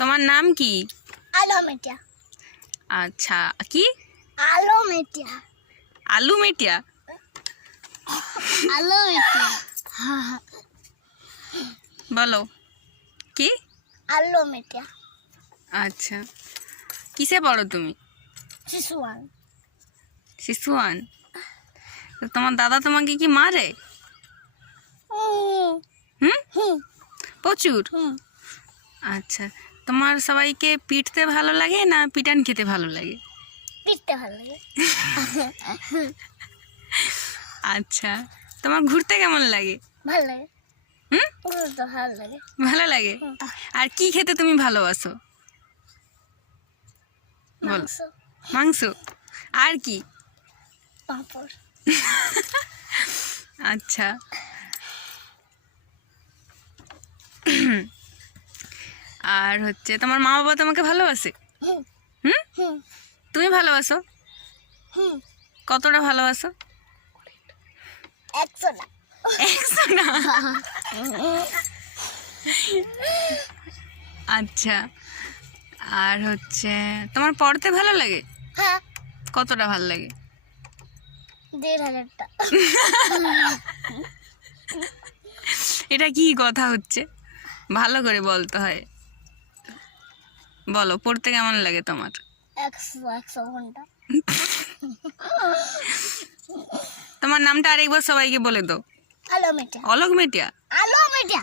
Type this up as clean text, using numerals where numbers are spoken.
তোমার নাম কি? আলো মেটিয়া। আচ্ছা, কি? আলো মেটিয়া। আলু মেটিয়া? আলো মেটিয়া। বলো কি? আলো মেটিয়া। আচ্ছা, কিসে পড়ো তুমি? শিশুয়ান। শিশুয়ান? তো তোমার দাদা তোমাকে কি মারে? হুম, প্রচুর? আচ্ছা, তোমার সবাইকে পিটতে ভালো লাগে না পিটান খেতে ভালো লাগে? পিটতে ভালো লাগে। আচ্ছা, তোমার ঘুরতে কেমন লাগে? ভালো লাগে। হুম, ঘুরতে ভালো লাগে। ভালো লাগে। আর কি খেতে তুমি ভালোবাসো? বলো। মাংস। মাংস? আর কি? পাঁপড়। আচ্ছা, আর হচ্ছে তোমার মা বাবা তোমাকে ভালোবাসে? হুম হুম, হুম তুমি ভালোবাসো? হুম। কতটা ভালোবাসো? 100 না। 100 না? আচ্ছা, আর হচ্ছে তোমার পড়তে ভালো লাগে? হ্যাঁ, কতটা ভালো লাগে? 1,500টা। এটা কি কথা হচ্ছে? ভালো করে বলতে হয়। বলো, পড়তে কেমন লাগে তোমার? 100 ঘন্টা। তোমার নামটা আরেকবার সবাইকে বলে দাও। আলো মেটিয়া। অলোক মেটিয়া? আলো মেটিয়া।